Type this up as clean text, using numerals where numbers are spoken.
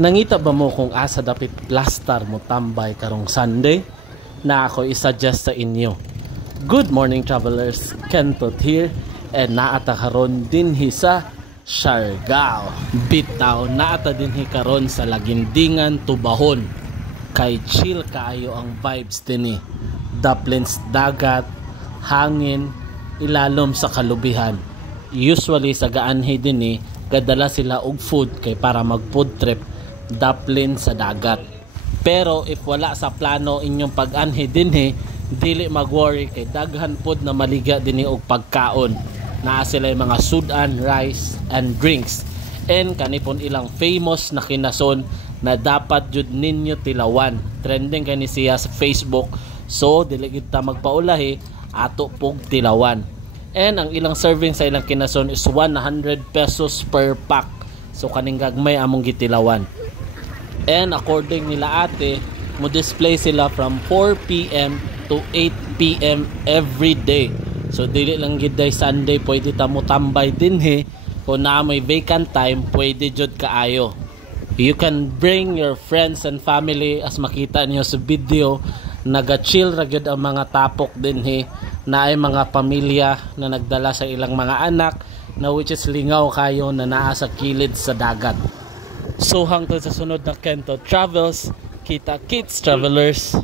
Nangita ba mo kung asa dapit plastar mo tambay karong Sunday? Na ako i-suggest sa inyo. Good morning travelers, Kentot here, and naata karon dinhi sa Siargao. Bitaw naata dinhi karon sa Lagindingan, Tubahon. Kay chill kaayo ang vibes dinhi. Duplins dagat, hangin, ilalom sa kalubihan. Usually sa gaanhi dinhi, gadala sila og food kay para mag food trip daplin sa dagat. Pero if wala sa plano inyong pag-anhi dinhi, dili mag-worry kay daghan pod na maliga dinhi og pagkaon. Naa sila yung mga sudan, rice and drinks. And kanipon ilang famous na kinason na dapat jud ninyo tilawan. Trending kani siya sa Facebook. So dili gid ta magpaulahi, ato pog tilawan. And ang ilang serving sa ilang kinason is 100 pesos per pack. So kaning gagmay among gitilawan. And according nila ate, mo display sila from 4 p.m. to 8 p.m. every day. So dili lang gid day Sunday pwede ta mo tambay dinhi. Kung na may vacant time, pwede jud kaayo. You can bring your friends and family, as makita niyo sa video. Naga-chill ra gyud ang mga tapok dinhi. Na ay mga pamilya na nagdala sa ilang mga anak na which is lingaw kayo na naa sa kilid sa dagat. So hangtod sa sunod na Kentot Travels, kita kits travelers.